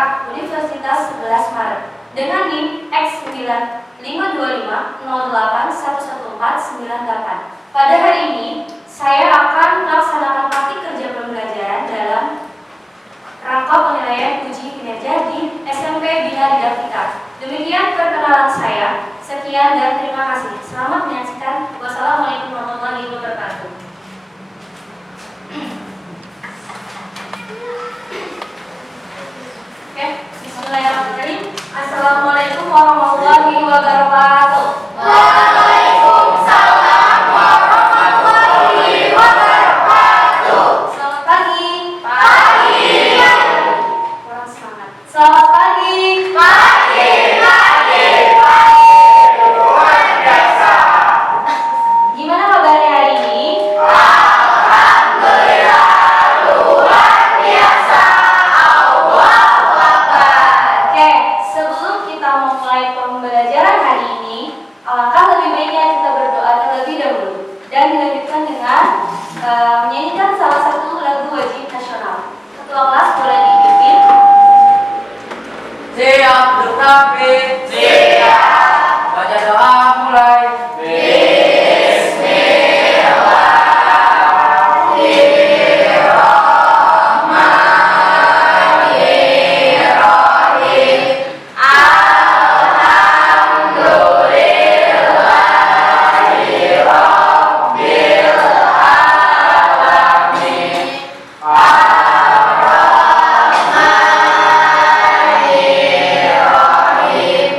Merdeka Universitas 11 Maret dengan NIM X955081149. Pada hari ini, saya akan melaksanakan praktik kerja pembelajaran dalam rangka penilaian uji kinerja di SMP Bina Didaktika. Demikian perkenalan saya. Sekian dan terima kasih. Selamat menyaksikan. Wassalamualaikum warahmatullahi wabarakatuh. Oke, bismillahirrahmanirrahim. Assalamualaikum warahmatullahi wabarakatuh. Waalaikumsalam warahmatullahi wabarakatuh. Selamat pagi. Pagi. Kurang semangat. Selamat pagi. Pagi. Pagi. Pagi. Luar biasa. Gimana kabarnya hari ini? Alhamdulillah luar biasa. Allahu Akbar. Oke, sebelum kita memulai pembelajaran hari ini, alangkah lebih baiknya kita berdoa terlebih dahulu dan dilanjutkan dengan menyanyikan salah satu lagu wajib nasional. Ketua kelas boleh dipimpin. Siap duduk rapi. Siap. Baca doa mulai. Bismillahirrahmanirrahim.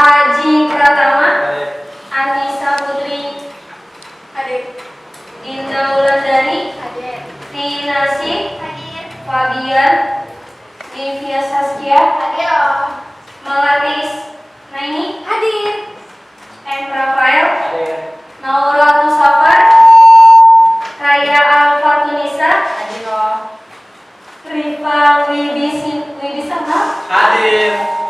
Aji Pratama, Hadir. Anissa Putri, Hadir. Dinda Wulandari, Hadir. Tinasih, Hadir. Fabian, Livia Saskia, Hadir. Melati Naini, Hadir. M. Rafael, Hadir. Naura Safar, Raya Alfatunisa, Hadir. Rifa Wibisana, Hadir.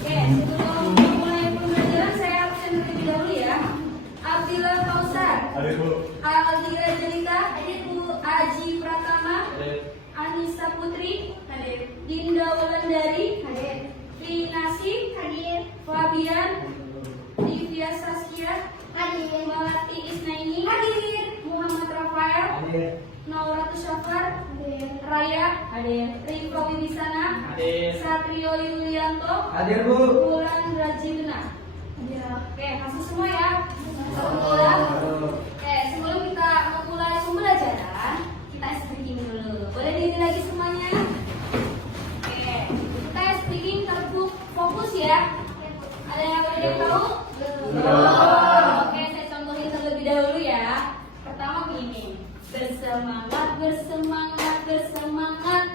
Oke, sebelum memulai pembelajaran saya absen terlebih dahulu ya. Abdillah Fauzan, Hadir, Bu. Aldira Jelita, Bu Aji Pratama, Hadir. Anissa Putri, Hadir. Dinda Wulandari, Hadir. Tinasih, Hadir. Fabian, Livia Saskia, Hadir. Melati Isnaini, Hadir. Muhammad Rafael, Hadir. Naura Syafar, Raya, Rifa Wibisana, Hadir. Satrio Yulianto, Hadir, Bu. Bulan Rajiduna. Oke, masuk semua ya. Semua. Oke, sebelum kita memulai pembelajaran, kita speaking dulu. Boleh diri lagi semuanya? Oke, kita speaking terbuk fokus ya. Ada yang boleh tahu? Oke, saya contohin terlebih dahulu ya. Pertama begini. Bersemangat, bersemangat, bersemangat.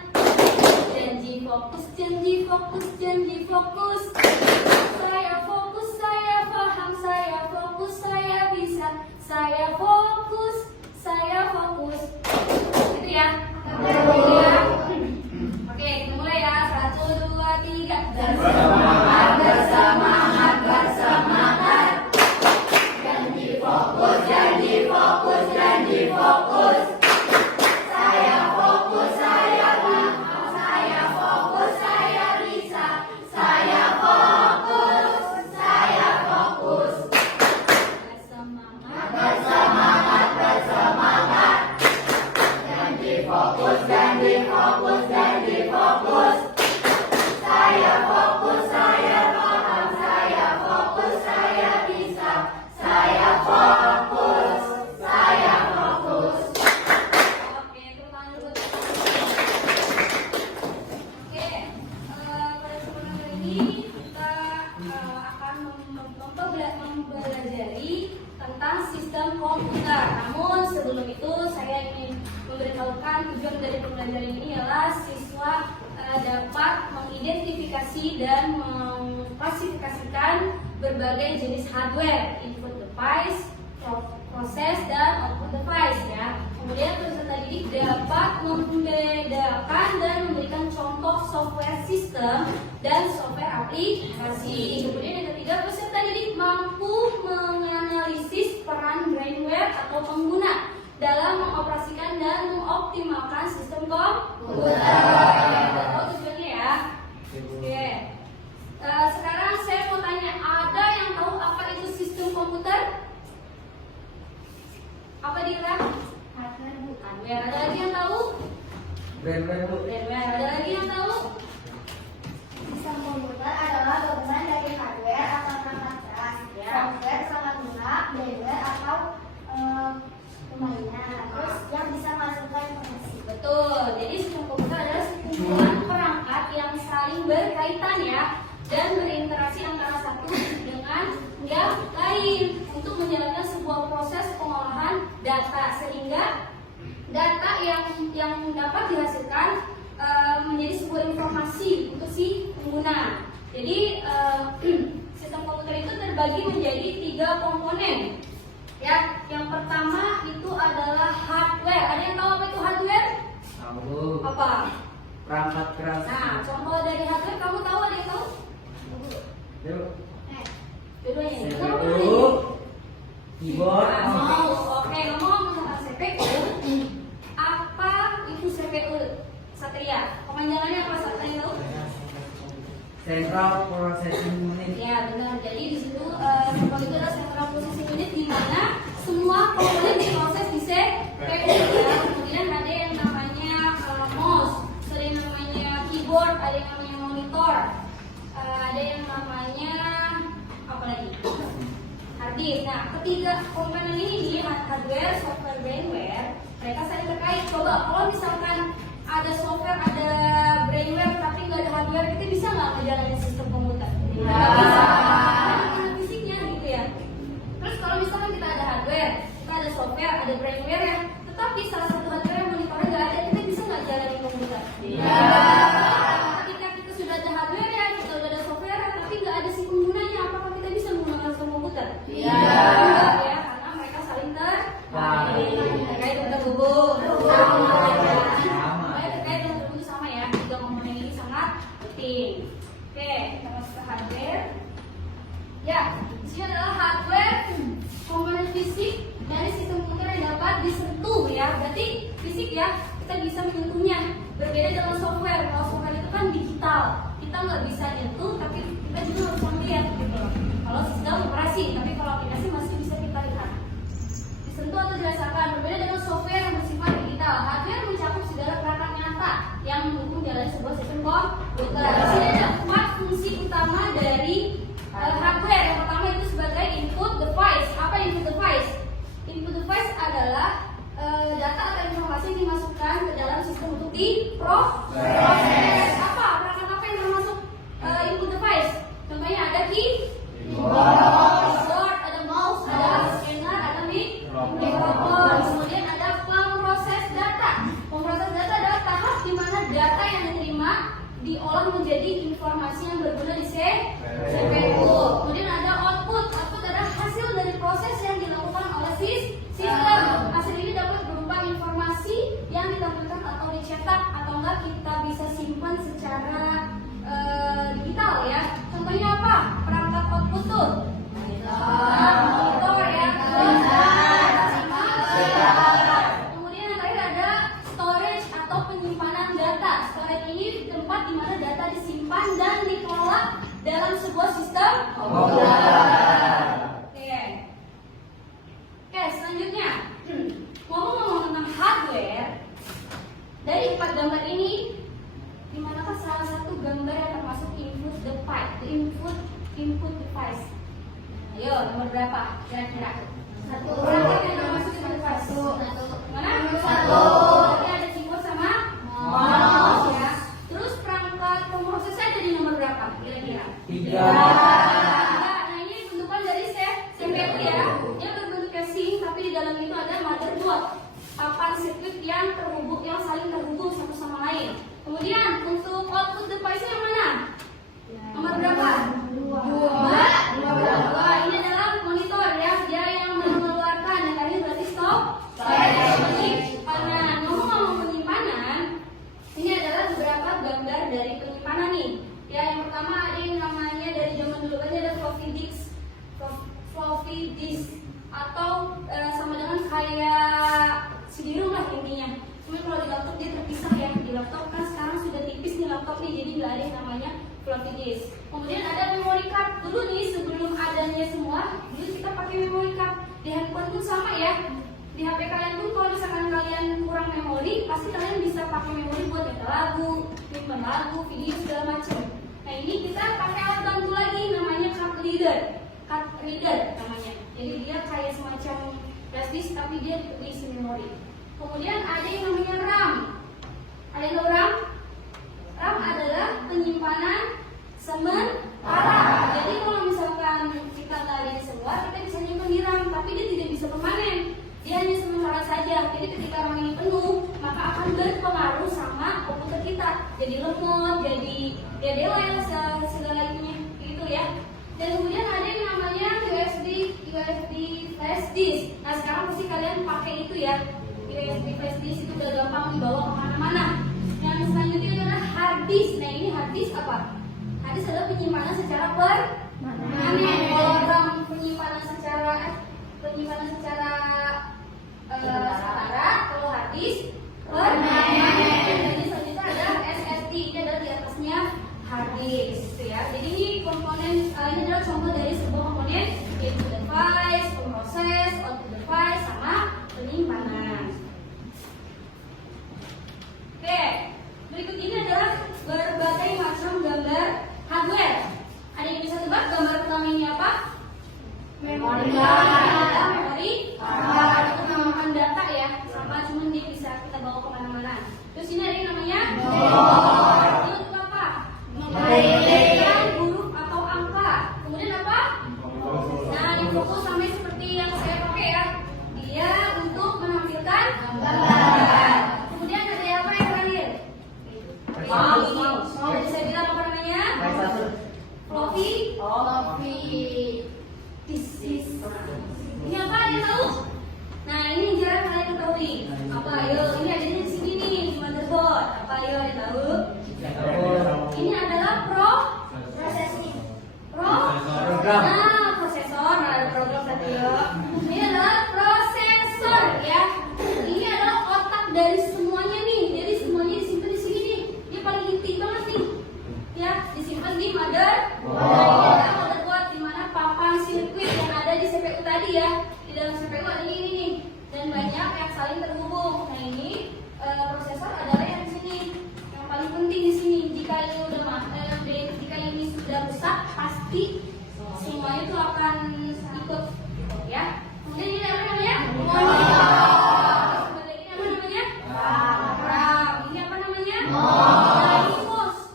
Janji fokus, janji fokus, janji fokus. Saya fokus, saya paham, saya fokus, saya bisa. Saya fokus, saya fokus. Gitu ya. Gitu ya. Oke, kita mulai ya. 1, 2, 3. Bersemangat, bersemangat, bersemangat. Janji fokus, janji fokus, janji fokus. Saya fokus, saya paham, saya fokus, saya bisa. Saya fokus, saya fokus. Bersemangat, bersemangat, bersemangat. Janji fokus, janji fokus, janji fokus. Saya fokus, saya paham, saya fokus, saya bisa. Saya fokus, saya fokus. Oke, teman dulu. Oke, pada kesempatan kali ini kita akan mempelajari tentang sistem komputer. Namun sebelum itu saya ingin memberitahukan tujuan dari pembelajaran ini adalah siswa dapat mengidentifikasi dan mengklasifikasikan berbagai jenis hardware, input device, proses dan output device ya. Kemudian peserta didik dapat membedakan dan memberikan contoh software sistem dan software aplikasi. Kemudian yang ketiga, peserta didik mampu menganalisis peran brainware atau pengguna dalam mengoperasikan dan mengoptimalkan sistem komputer. Tahu tujuannya ya? Oke. Sekarang saya mau tanya, ada yang tahu apa itu sistem komputer? Apa dia? Hardware, Bu. Hardware. Ada lagi yang tahu? Brainware, Bu. Brainware. Ada lagi yang tahu? Sistem komputer adalah gabungan dari hardware atau perangkat keras, Ya. software sama guna, brainware atau permainan, terus yang bisa masukkan informasi. Betul. Jadi sistem komputer adalah sekumpulan perangkat yang saling berkaitan ya dan berinteraksi antara satu dengan yang lain untuk menjalankan sebuah proses pengolahan data sehingga data yang dapat dihasilkan menjadi sebuah informasi untuk si pengguna. Jadi sistem komputer itu terbagi menjadi 3 komponen. Ya, yang pertama itu adalah hardware. Ada yang tahu apa itu hardware? Tahu. Apa? Perangkat keras. Nah, contoh dari hardware kamu tahu, ada yang tahu? Yuk. Dua-duanya. Kenapa CPU, dua-duanya? keyboard, Nah, mouse. oke, ngomong tentang CPU. Apa itu CPU? Satria. Kepanjangannya apa? Satria tahu? Central Processing Unit. Ya, benar. Jadi di situ CPU itu adalah Central Processing Unit di mana semua komponen diproses di CPU ya. Kemudian ada yang namanya mouse, ada yang namanya keyboard, ada yang namanya monitor, ada yang namanya apa lagi? Hard disk. Nah, ketiga komponen ini hardware, software, brainware, mereka saling terkait. Coba kalau misalkan komputer? Iya. Ketika kita sudah ada hardware ya, kita sudah ada software, tapi nggak ada si penggunanya, apakah kita bisa menggunakan sebuah komputer? Iya. Enggak ya, karena mereka saling terkait terhubung. Terkait terhubung sama ya, tiga komponen ini sangat penting. Oke, kita masuk ke hardware. Ya, di sini adalah hardware, komponen fisik dari sistem komputer yang dapat disentuh ya. Berarti fisik ya, kita bisa menyentuhnya. Berbeda dengan software. Kalau software itu kan digital, kita nggak bisa nyentuh, tapi kita juga harus melihat gitu loh. Kalau sistem operasi, tapi kalau aplikasi masih bisa kita lihat. Disentuh atau dirasakan. Berbeda dengan software yang bersifat digital. Hardware mencakup segala perangkat nyata yang mendukung jalan sebuah sistem komputer. Di sini ada 4 fungsi utama dari hardware. Yang pertama itu sebagai input device. Apa input device? Input device adalah data atau informasi yang dimasukkan ke dalam sistem untuk diproses. Apa? Perangkat apa yang termasuk input device? Contohnya ada keyboard, ada mouse, ada scanner, ada mikrofon. Kemudian ada pemproses data. Pemproses data adalah tahap di mana data yang diterima diolah menjadi informasi yang berguna di CPU. Kemudian ada output. Output adalah hasil dari proses yang dilakukan oleh sistem. Hasil ini dapat berupa informasi yang ditampilkan atau dicetak atau enggak kita bisa simpan secara digital ya. Contohnya apa? Perangkat output tuh. Monitor ya. Kemudian yang terakhir ada storage atau penyimpanan data. Storage ini tempat di mana data disimpan dan dikelola dalam sebuah sistem komputer. Oke, selanjutnya ngomong-ngomong tentang hardware, dari 4 gambar ini, di manakah salah satu gambar yang termasuk input device? Input device. Ayo, nomor berapa? Kira-kira? Satu. Perangkat yang termasuk input device. Mana? Satu. Berarti ada keyboard sama mouse ya. Terus perangkat pemroses aja di nomor berapa? Kira-kira? 3. Nah, ini bentukan dari CPU ya. Dia berbentuk casing, tapi di dalam itu ada motherboard. Papan sirkuit yang terhubung, yang saling terhubung satu sama lain. Kemudian untuk output device yang mana? Nomor berapa? 2. Ini adalah monitor ya, dia yang mengeluarkan. Yang tadi berarti stop. Penyimpanan. Ngomong-ngomong penyimpanan, ini adalah beberapa gambar dari penyimpanan nih. Ya, yang pertama ada yang namanya dari zaman dulu kan ada floppy disk. Floppy disk atau sama dengan kayak CD-ROM lah intinya. Cuma kalau di laptop dia terpisah ya. Di laptop kan sekarang sudah tipis nih laptop nih, jadi nggak ada yang namanya floppy disk. Kemudian ada memory card. Dulu nih sebelum adanya semua, dulu kita pakai memory card. Di handphone pun sama ya. Di HP kalian pun kalau misalkan kalian kurang memori, pasti kalian bisa pakai memori buat nyetel lagu, nyimpen lagu, video segala macam. Nah ini kita pakai alat bantu lagi namanya card reader. Card reader namanya. Jadi dia kayak semacam flash disk tapi dia diisi memori. Kemudian ada yang namanya RAM. Ada yang tahu RAM? RAM adalah penyimpanan sementara. Jadi kalau misalkan kita nggak ada semua, kita bisa nyimpan di RAM, tapi dia tidak bisa permanen. Dia hanya sementara saja. Jadi ketika RAM ini penuh, maka akan berpengaruh sama komputer kita. Jadi lemot, jadi ya dewa segalanya gitu ya. Dan kemudian ada yang namanya USB flash disk. Nah sekarang pasti kalian pakai itu ya. USB flash disk itu udah gampang dibawa kemana-mana. Yang selanjutnya adalah hard disk. Nah ini hard disk apa? Hard disk adalah penyimpanan secara permanen. Kalau RAM penyimpanan secara setara, kalau hard disk permanen. Jadi selanjutnya ada SSD. Ini adalah di atasnya hard disk gitu ya. Jadi ini komponen, ini adalah contoh dari sebuah komponen input device, pemroses, output device, sama penyimpanan. Oke, berikut ini adalah berbagai macam gambar hardware. Ada yang bisa tebak gambar pertama ini apa? Memori card. Memori card untuk mengamankan data ya, sama cuman dia bisa kita bawa kemana-mana. Terus ini ada yang namanya keyboard. Itu untuk apa? Mengetikkan huruf atau angka. Kemudian apa? Nah, di fokus sama seperti yang saya pakai ya. Dia untuk menampilkan gambar. Kemudian ada apa yang terakhir? Mau. Jadi saya bilang apa namanya? Fluffy. Fluffy. This is. Ini apa? Ada yang tahu? Nah, ini yang jarang kalian ketahui. Apa? Ayo, ini ada di sini nih, di motherboard. Apa? Ayo, ada yang tahu? Ini adalah Processing. Program. Nah, prosesor. Nah, ada program tadi ya. Ini adalah prosesor ya. Ini adalah otak dari semuanya nih. Jadi semuanya disimpan di sini nih. Dia paling inti banget nih. Ya, disimpan di motherboard di mana papan sirkuit yang ada di CPU tadi ya. Di dalam CPU ada ini nih. Dan banyak yang saling terhubung. Nah, ini prosesor adalah yang di sini. Yang paling penting di sini. Jika ini sudah rusak, pasti semuanya itu akan ikut ya. Kemudian ini apa namanya? Kemudian ini apa namanya? RAM. Ini apa namanya? Nah, ini mouse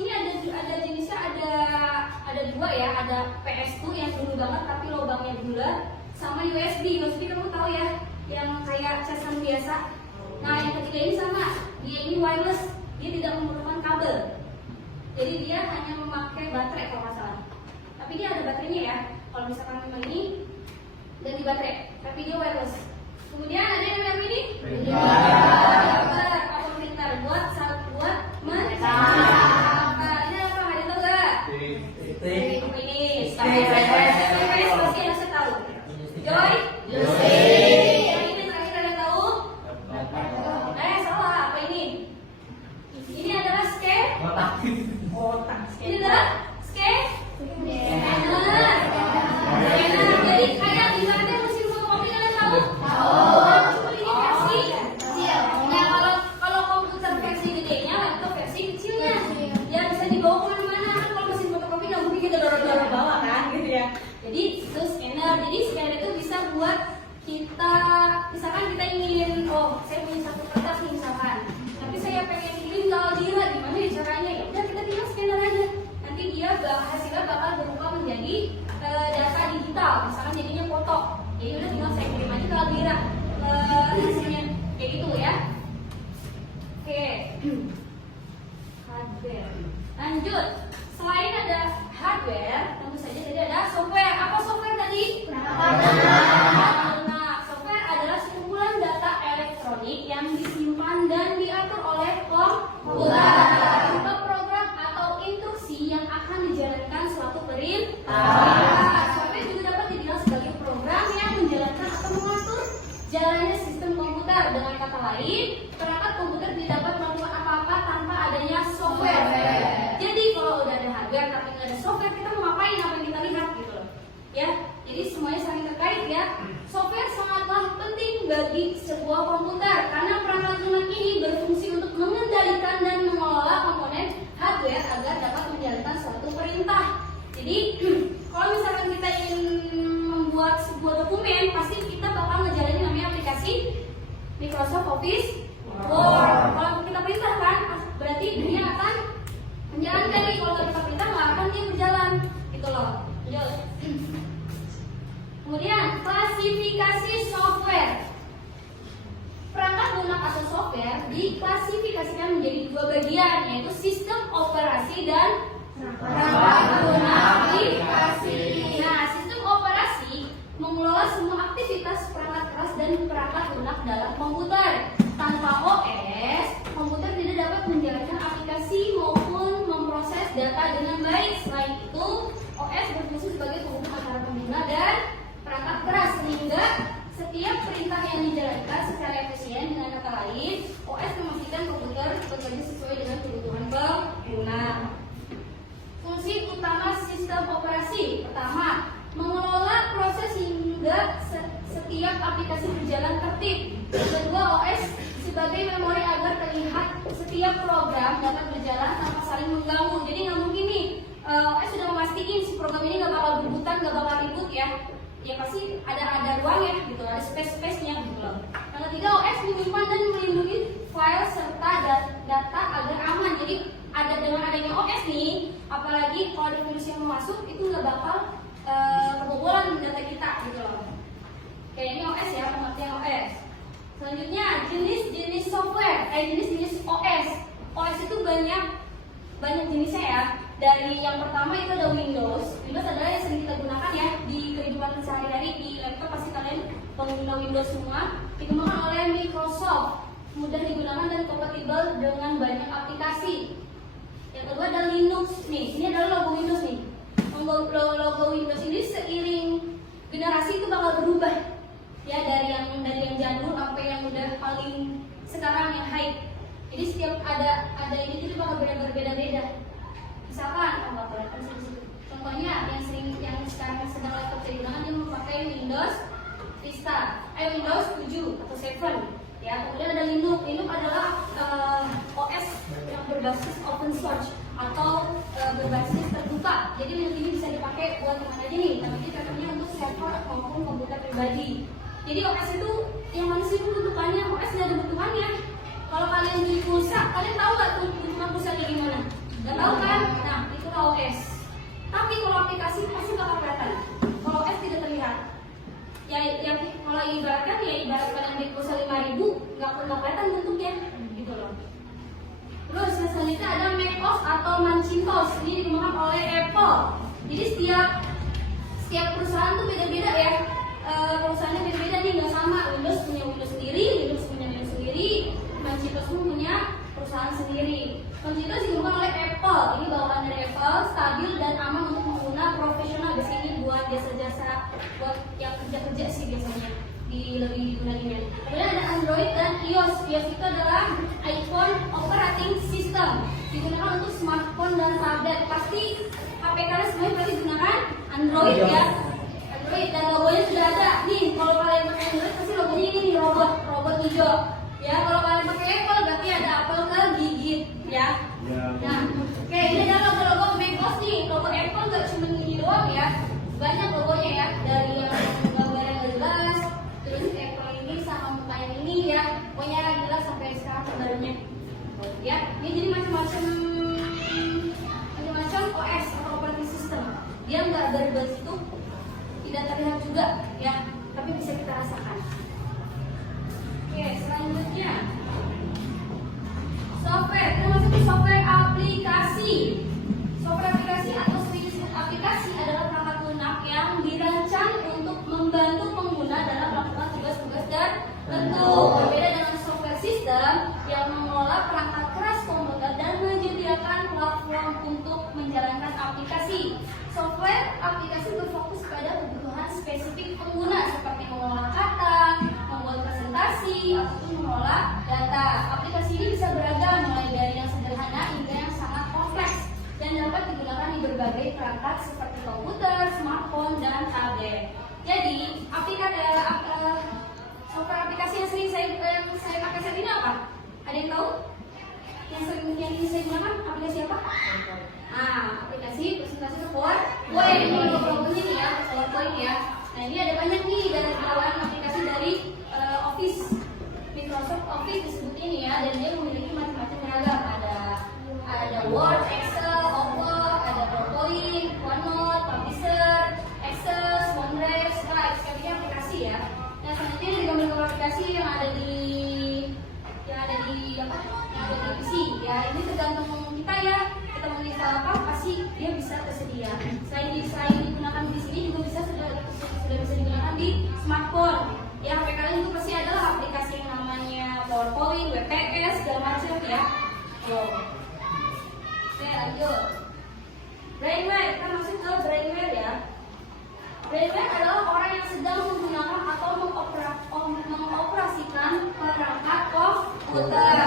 ini ada jenisnya ada dua ya. Ada PS2 yang dulu banget tapi lubangnya bulat, sama USB. USB kamu tahu ya, yang kayak casan biasa. Nah, yang ketiga ini sama. Dia ini wireless. Dia tidak memerlukan kabel. Jadi dia hanya memakai baterai kalau nggak salah. Tapi dia ada baterainya ya. Kalau misalkan memang ini dan di baterai, tapi dia wireless. Kemudian ada yang namanya ini? Printer. Apa printer? Buat mencetak. Ini apa? Ada tahu nggak? Ini. Stylus pasti yang saya tahu. Joy? Yang ini terakhir ada tahu? Salah. Apa ini? Ini adalah scanner. Ini adalah scanner. Jadi kayak di mana mesin fotokopi kalian tahu? Cuma ini versi. Nah, kalau komputer versi gedenya, laptop versi kecilnya. Ya bisa dibawa kemana-mana. Kan kalau mesin fotokopi nggak mungkin kita dorong-dorong bawa kan, gitu ya. Jadi itu scanner. Jadi scanner itu bisa buat kita, misalkan kita ingin, saya punya satu kertas nih misalkan. Tapi saya pengen kirim ke Aldira, gimana ya caranya? Ya udah kita tinggal scanner aja. Nanti dia hasilnya bakal berubah menjadi data digital, misalkan jadinya foto. Jadi udah tinggal saya kirim aja ke Aldira hasilnya kayak gitu ya. Oke. Hardware. Lanjut. Selain ada hardware, tentu saja tadi ada software. Apa software tadi? Nah, software adalah sekumpulan data elektronik yang disimpan dan diatur oleh komputer untuk program atau instruksi yang akan dijalankan suatu perintah. Software juga dapat dibilang sebagai program yang menjalankan atau mengatur jalannya sistem komputer. Dengan kata lain, perangkat komputer tidak dapat melakukan apa-apa tanpa adanya software. Jadi kalau udah ada hardware tapi nggak ada software, kita mau ngapain? Apa yang kita lihat gitu loh. Ya, jadi semuanya saling terkait ya. Software sangatlah penting bagi sebuah komputer karena perangkat lunak ini berfungsi untuk mengendalikan dan mengelola komponen hardware agar dapat menjalankan suatu perintah. Jadi kalau misalkan kita ingin membuat sebuah dokumen, pasti kita bakal ngejalanin namanya aplikasi Microsoft Office Word. Kalau kita perintahkan, berarti dia akan menjalankan nih. Kalau kita perintah nggak akan dia berjalan, gitu loh. Lanjut. Kemudian klasifikasi software. Perangkat lunak atau software diklasifikasikan menjadi dua bagian, yaitu sistem operasi dan perangkat lunak aplikasi. Nah, sistem operasi mengelola semua aktivitas perangkat keras dan perangkat lunak dalam komputer. Tanpa OS, komputer tidak dapat menjalankan aplikasi maupun memproses data dengan baik. Selain itu, OS berfungsi sebagai penghubung antara pengguna dan perangkat keras sehingga setiap perintah yang dijalankan secara efisien. Dengan kata lain, OS memastikan komputer bekerja sesuai dengan kebutuhan pengguna. Fungsi utama sistem operasi: pertama, mengelola proses hingga setiap aplikasi berjalan tertib. Kedua, OS sebagai memori agar terlihat setiap program dapat berjalan tanpa saling mengganggu. Jadi nggak mungkin nih OS sudah memastikan si program ini nggak bakal berbutan, nggak bakal ribut ya. Ya pasti ada ruang ya gitu, ada space-nya gitu loh. Yang ketiga, OS menyimpan dan melindungi file serta data agar aman. Jadi dengan adanya OS nih, apalagi kalau ada virus yang masuk itu nggak bakal kebobolan data kita gitu loh. Kayak ini OS ya, pengertian OS. Selanjutnya jenis-jenis software, jenis-jenis OS. OS itu banyak banyak jenisnya ya. Dari yang pertama itu ada Windows. Windows adalah yang sering kita gunakan ya di kehidupan sehari-hari. Di laptop pasti kalian pengguna Windows semua. Dikembangkan oleh Microsoft, mudah digunakan dan kompatibel dengan banyak aplikasi. Yang kedua ada Linux nih. Ini adalah logo Windows nih. Logo Windows ini seiring generasi itu bakal berubah. Ya dari yang jadul sampai yang udah paling sekarang yang high. Jadi setiap ada ini itu bakal berbeda-beda. Misalkan contohnya yang sekarang sedang laptop saya gunakan dia memakai Windows Vista, Windows 7 atau 7 ya. Kemudian ada Linux. Linux adalah OS yang berbasis open source atau berbasis terbuka. Jadi Linux ini bisa dipakai buat mana aja nih, tapi cocoknya untuk server maupun komputer pribadi. Jadi OS itu yang mana sih bentukannya? OS nggak ada bentukannya. Kalau kalian beli pulsa, kalian tahu nggak tuh bentukan pulsa kayak gimana? Nggak tahu kan? Nah, itu OS. Tapi kalau aplikasi pasti bakal kelihatan. Kalau OS tidak terlihat. Ya, yang kalau ibaratkan ya ibarat kalian beli pulsa 5.000, nggak kelihatan bentuknya, gitu loh. Terus selanjutnya ada macOS atau Macintosh. Ini dikembangkan oleh Apple. Jadi setiap perusahaan tuh beda-beda ya. Perusahaannya beda-beda nih, nggak sama. Windows punya Windows sendiri, Linux punya Linux sendiri, Macintosh pun punya perusahaan sendiri. Macintosh dikembangkan oleh Apple. Ini bawaan dari Apple, stabil dan aman untuk pengguna profesional. Biasanya ini buat jasa-jasa, buat yang kerja-kerja sih biasanya lebih digunakannya. Kemudian ada Android dan iOS. iOS itu adalah iPhone Operating System. Digunakan untuk smartphone dan tablet. Pasti HP kalian semuanya pasti gunakan Android ya. Dan logonya sudah ada nih. Kalau kalian pakai Android pasti logonya ini nih, robot hijau ya. Kalau kalian pakai Apple berarti ada apel kegigit ya. Nah, oke, ini adalah logo macOS nih. Logo Apple nggak cuma ini doang ya, banyak logonya ya. Dari yang gambar yang jelas, terus Apple ini sama muka yang ini ya. Pokoknya jelas sampai sekarang terbarunya ya. Ini jadi macam-macam OS atau operating system. Dia nggak berbentuk, tidak terlihat juga ya, tapi bisa kita rasakan. Oke, selanjutnya software. Kita masuk ke software aplikasi. Software aplikasi atau disebut aplikasi adalah perangkat lunak yang dirancang untuk membantu pengguna dalam melakukan tugas-tugas tertentu. Berbeda dengan software system yang mengelola perangkat keras komputer dan menyediakan platform untuk menjalankan aplikasi. Software aplikasi berfokus pada kebutuhan spesifik pengguna seperti mengolah kata, membuat presentasi, ataupun mengolah data. Aplikasi ini bisa beragam mulai dari yang sederhana hingga yang sangat kompleks dan dapat digunakan di berbagai perangkat seperti komputer, smartphone, dan tablet. Jadi, software aplikasi yang sering saya pakai saat ini apa? Ada yang tahu? Yang sering saya gunakan aplikasi apa? Nah, aplikasi presentasi PowerPoint. Ini logonya nih ya, PowerPoint ya. Nah, ini ada banyak nih dari bawaan aplikasi dari Office, Microsoft Office disebut ini ya, dan dia memiliki macam-macam beragam. Ada Word, Excel, Outlook, ada PowerPoint, OneNote, Publisher, Excel, OneDrive, Skype. Ini aplikasi ya. Nah, selanjutnya di gambar aplikasi yang ada di PC ya. Ini tergantung kita ya. Kita mau install apa pasti dia bisa tersedia. Selain digunakan di sini juga sudah bisa digunakan di smartphone. Ya, HP kalian itu pasti adalah aplikasi yang namanya PowerPoint, WPS, segala macam ya. Oke, lanjut. Brainware, kita masuk ke brainware ya. Brainware adalah orang yang sedang menggunakan atau mengoperasikan perangkat komputer.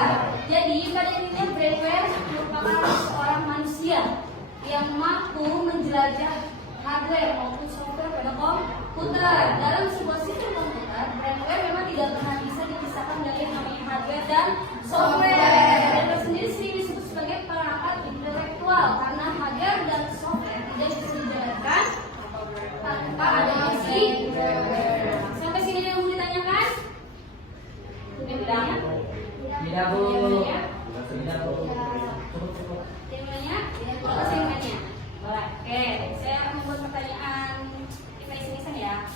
Jadi pada intinya brainware merupakan seorang manusia yang mampu menjelajah hardware maupun software pada komputer. Dalam sebuah sistem komputer, brainware memang tidak pernah bisa dipisahkan dari yang namanya hardware dan software. Brainware sendiri sering disebut sebagai perangkat intelektual karena hardware dan software tidak bisa dijalankan tanpa adanya si brainware. Sampai sini yang mau ditanyakan? Tidak. Tidak, Bu. Tidak, Bu. Temanya? Kalau temanya. Boleh. Oke, saya akan membuat pertanyaan kita iseng-iseng ya.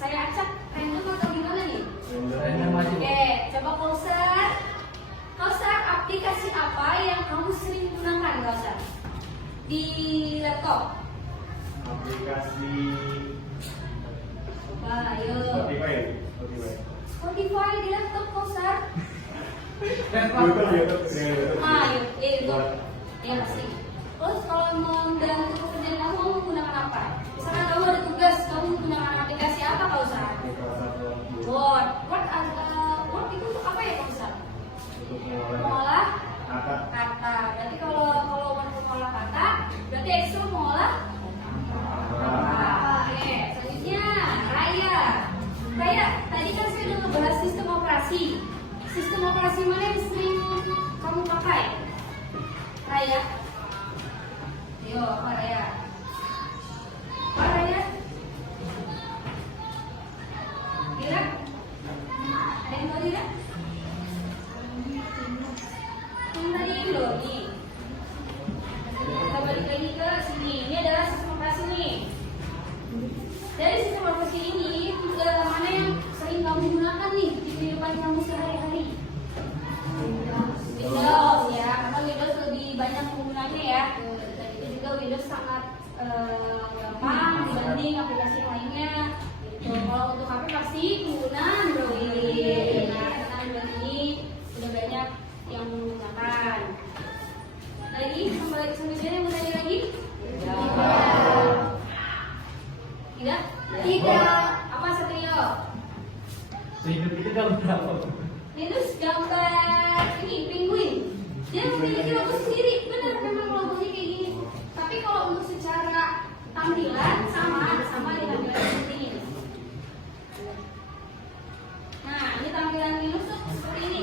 Saya acak random atau gimana nih? Random aja. Oke, coba di laptop? Aplikasi Coba, ayo. Spotify. Spotify. Spotify di laptop, Kausar. YouTube. YouTube. Ya pasti. Terus kalau membantu pekerjaan kamu menggunakan apa? Misalnya kamu ada tugas, kamu menggunakan aplikasi apa, Kausar? Word. Word itu untuk apa ya, Kausar? Untuk Mengolah kata. kata. Berarti kalau Word mengolah kata, berarti Excel mengolah Oke, selanjutnya Raya. Raya, tadi kan saya udah ngebahas sistem operasi. Sistem operasi mana yang sering kamu pakai? Raya. Yo, Pak Raya. Pak Raya. Dira? Ada yang tahu Dira? Yang tadi ini loh, nih. Kita balik lagi ke sini. Ini adalah sistem operasi nih. Dari sistem operasi ini, mana yang sering kamu gunakan nih di kehidupan kamu sehari-hari? Windows ya, karena Windows lebih banyak penggunanya ya. Dan itu juga Windows sangat gampang dibanding aplikasi yang lainnya. Gitu. Kalau untuk HP pasti pengguna Android. Nah, karena Android ini sudah banyak yang menggunakan. Lagi sampai sini mau tanya lagi? Tidak? Tidak. Apa Satrio? Hidup itu gambar apa? Linus gambar ini penguin. Dia memiliki logo sendiri. Benar memang logonya kayak gini. Tapi kalau untuk secara tampilan sama dengan tampilan seperti ini. Nah, ini tampilan Linux tuh seperti ini.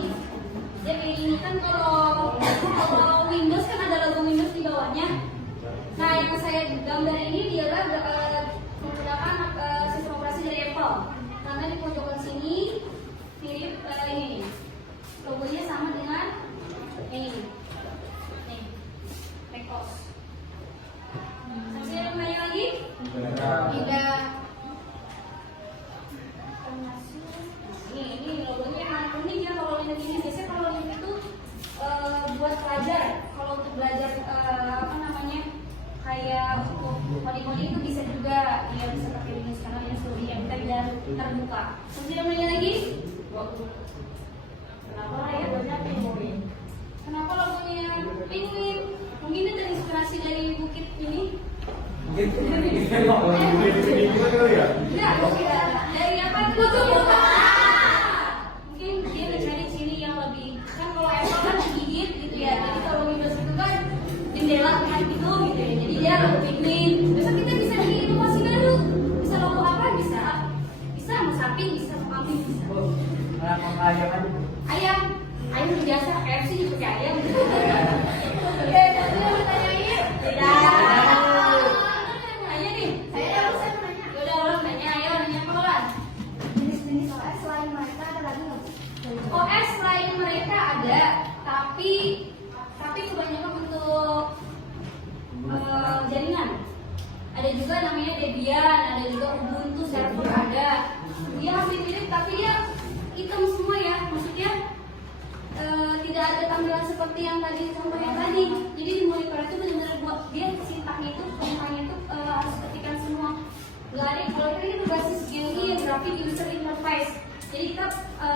Dia kayak gini kan kalau Windows kan ada logo Windows di bawahnya. Nah, yang saya gambar ini dia menggunakan sistem operasi dari Apple. Karena di pojokan sini mirip ini nih. Logonya sama dengan ini. Nih. macOS. Masih ada yang nanya lagi? Tidak. Ini logonya emang penting ya kalau Linux ini. Biasanya kalau Linux itu buat pelajar. Kalau untuk belajar apa namanya kayak untuk coding-coding itu bisa juga ya bisa pakai Linux karena Linux lebih enteng dan terbuka. Masih ada yang nanya lagi? Kenapa ya banyak penguin? Kenapa logonya penguin? Mungkin itu terinspirasi dari bukit ini? Mungkin Enggak, bukan. Dari apa? Kutub mungkin dia mencari ciri yang lebih kan kalau Apple kan gigit gitu ya. Jadi kalau Windows itu kan jendela kan gitu ya. Jadi dia lebih clean. Besok kita bisa bikin inovasi baru. Bisa logo apa? Bisa mau sapi, bisa mau kambing, bisa. Ayam biasa KFC juga kayak ayam. Oke, tapi yang bertanyain? Tidak. Nanya nih. Saya mau nanya. Udah orang nanya, ayo nanya apa Lan? Jenis-jenis OS selain mereka ada lagi nggak? OS selain mereka ada, tapi kebanyakan bentuk jaringan. Ada juga namanya Debian, ada juga Ubuntu server ada. Dia hampir mirip tapi dia hitam semua ya, maksudnya tidak ada tampilan seperti yang tadi contoh yang tadi. Jadi di monitor itu benar-benar buat dia sintaknya itu, perintahnya itu harus ketikan semua. Nggak ada kalau kita berbasis GUI graphic user interface. Jadi kita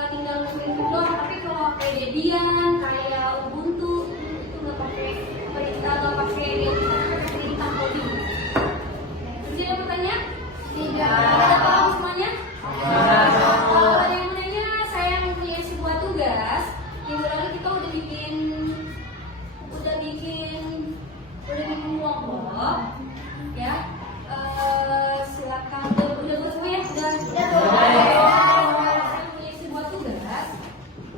tinggal nge-input doang. Tapi kalau kayak Debian, kayak Ubuntu itu nggak pakai perintah, nggak pakai perintah coding. Terus ada pertanyaan? Tidak. Ada paham semuanya? Kalau ada yang menanya, saya mempunyai sebuah tugas. Minggu lalu kita udah bikin kelompok, ya. Silakan udah semua ya, udah. Saya punya sebuah tugas.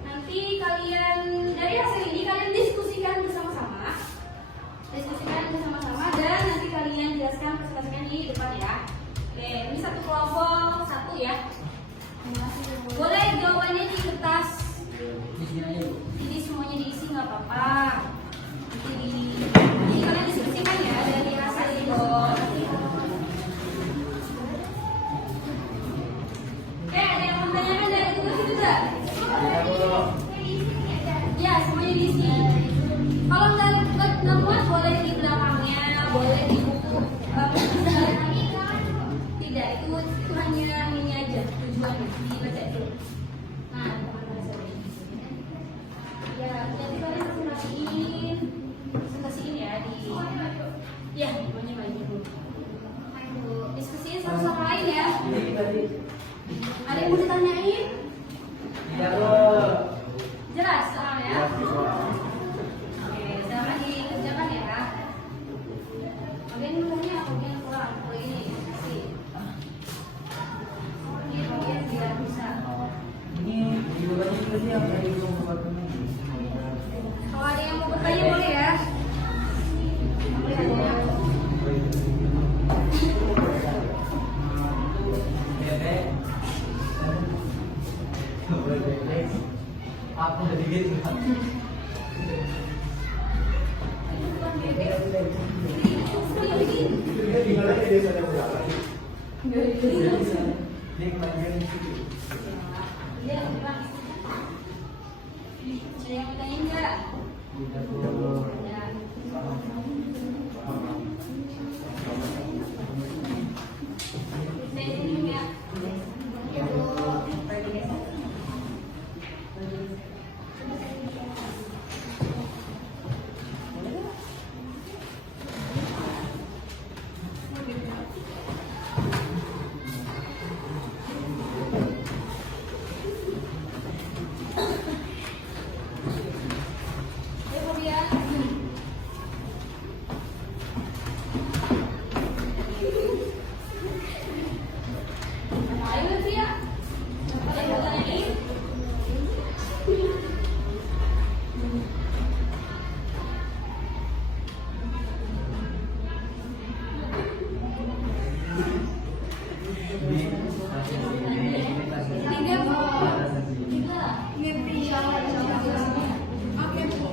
Nanti kalian dari hasil ini kalian diskusikan bersama-sama, dan nanti kalian jelaskan presentasinya di depan ya. Oke, ini satu kelompok satu ya. Boleh jawabannya di kertas. Jadi semuanya diisi nggak apa-apa. Jadi kalian diskusikan ya dari hasil itu. Oke, ada yang mau tanyakan dari tugas itu tidak? Ya, semuanya diisi. Kalau nggak muat boleh di belakangnya Ya, pokoknya baik dulu. Main dulu. Diskusiin satu sama lain ya. Ini tadi. Ada yang mau ditanyain? Iya, loh. Jelas soalnya. Ya, siswa. Oke, sekarang dikerjakan ya. Bagian mulanya bagian kurang. Oh ini sih. Ini bagian biar bisa. Ini videonya juga sih yang tadi belum buat ini. Kalau ada yang mau bertanya boleh ya. Boleh tanya. Bebek. Bebek. Aku udah gitu. Ini bukan bebek. Di mana dia sudah berjalan? Dia kemarin di situ. Iya, bukan. Ada yang bertanya enggak? Udah tuh. Ya. Saya sini ya. Ya, Bu. Ayo, Fobia. Ayo, Fobia. Ada yang mau tanyain? Ini Bu. Mimpi insyaallah. Oke, Bu.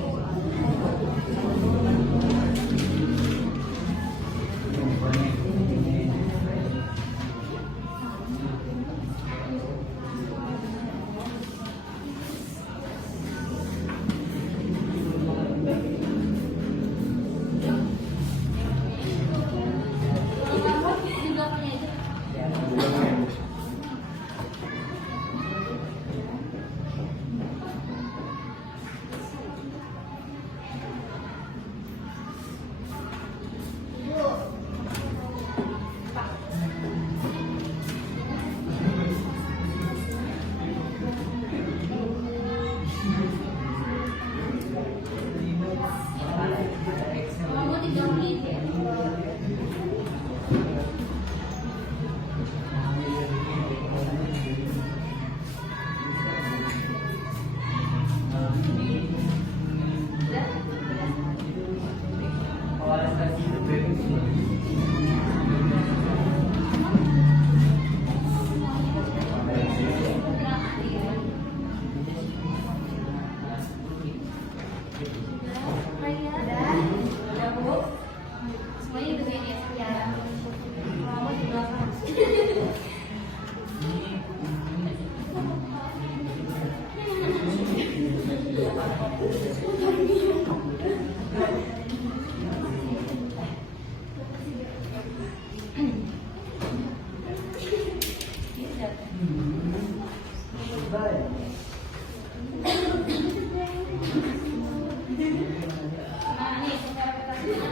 Kalau kamu di belakangnya aja. Bu. Kamu 3 menit ya. Udah, Bu. Semuanya udah beres ya. Kamu di belakang. Nah, nih, secara petasinya.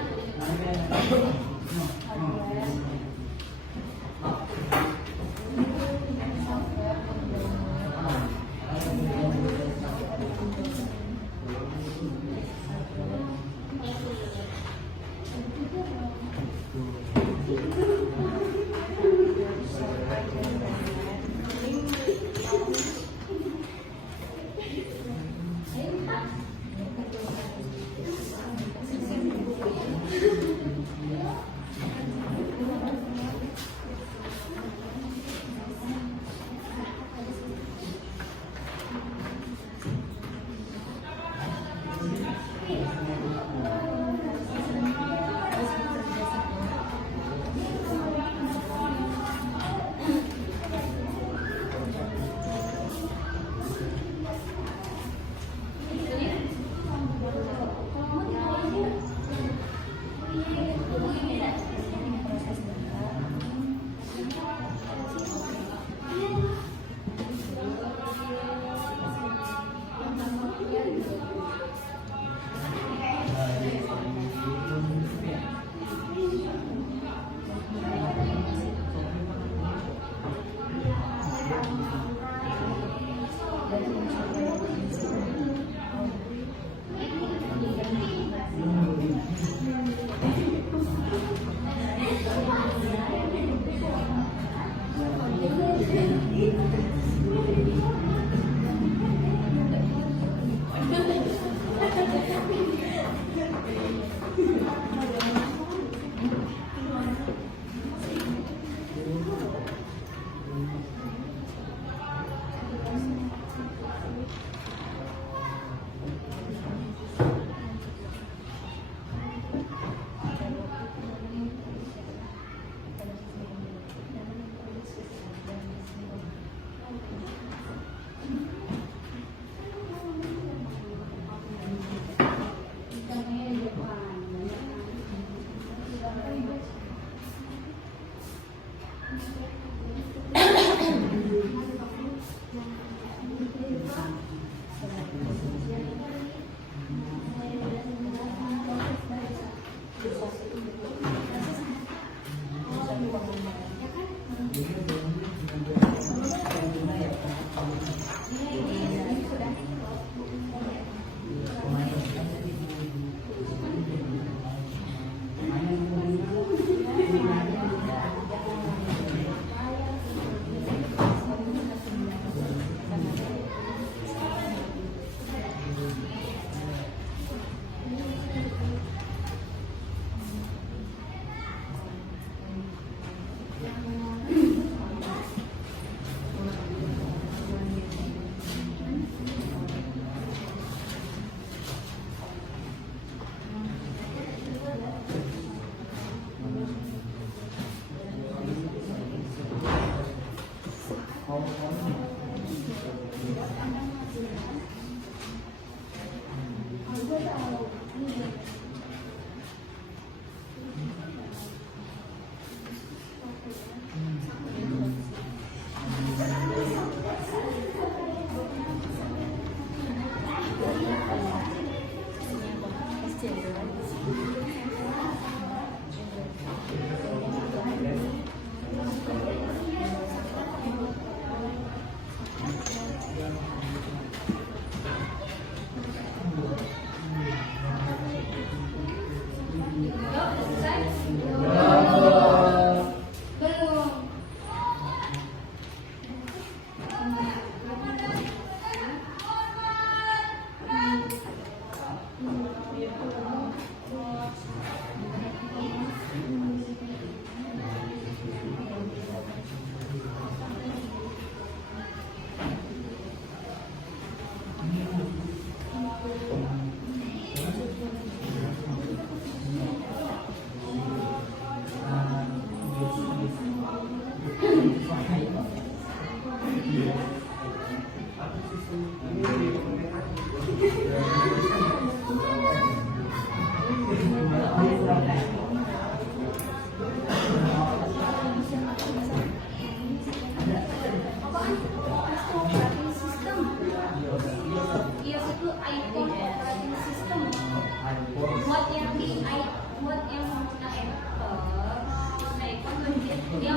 Dia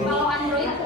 kalau Android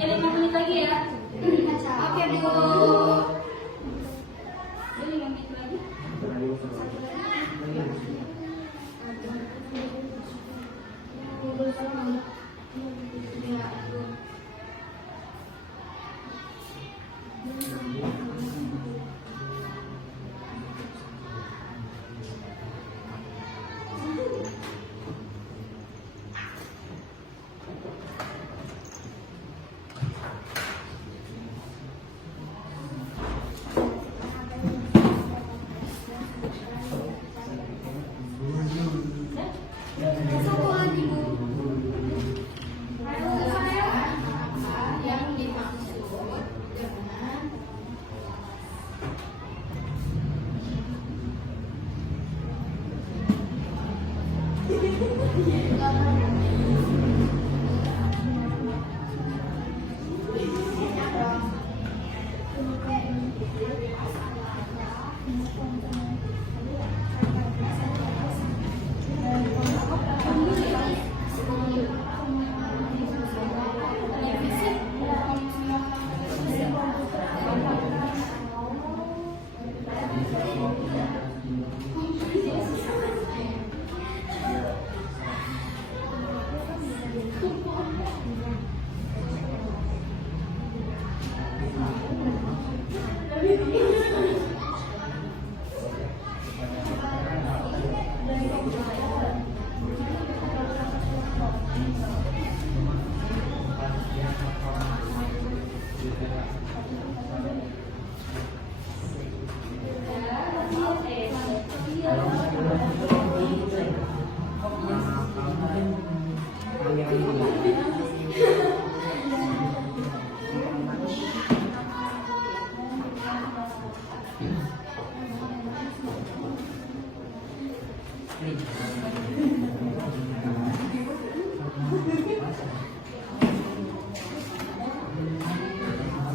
Ya 5 menit lagi ya. Oke dulu. Ya 5 menit lagi.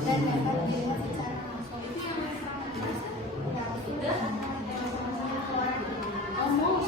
Dan dapat dilihat secara langsung. Udah? Ngomong.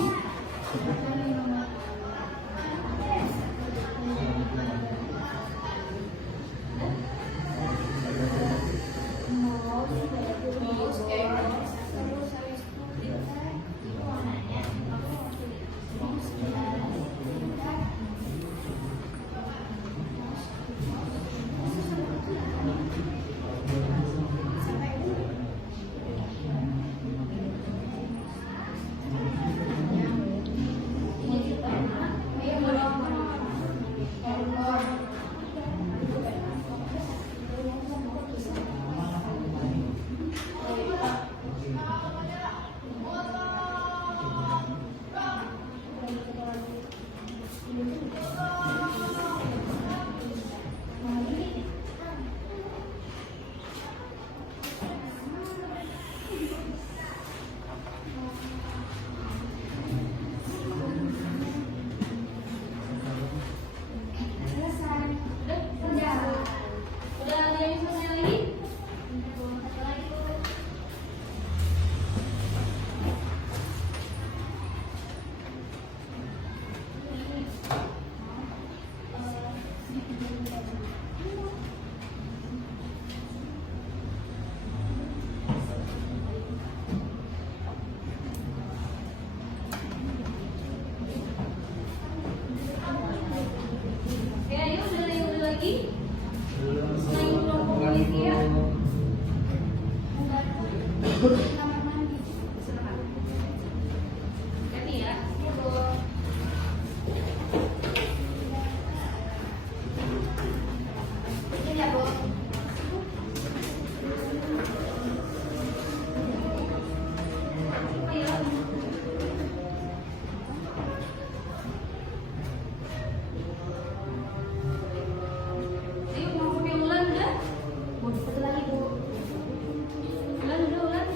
Ulan udah, Ulan.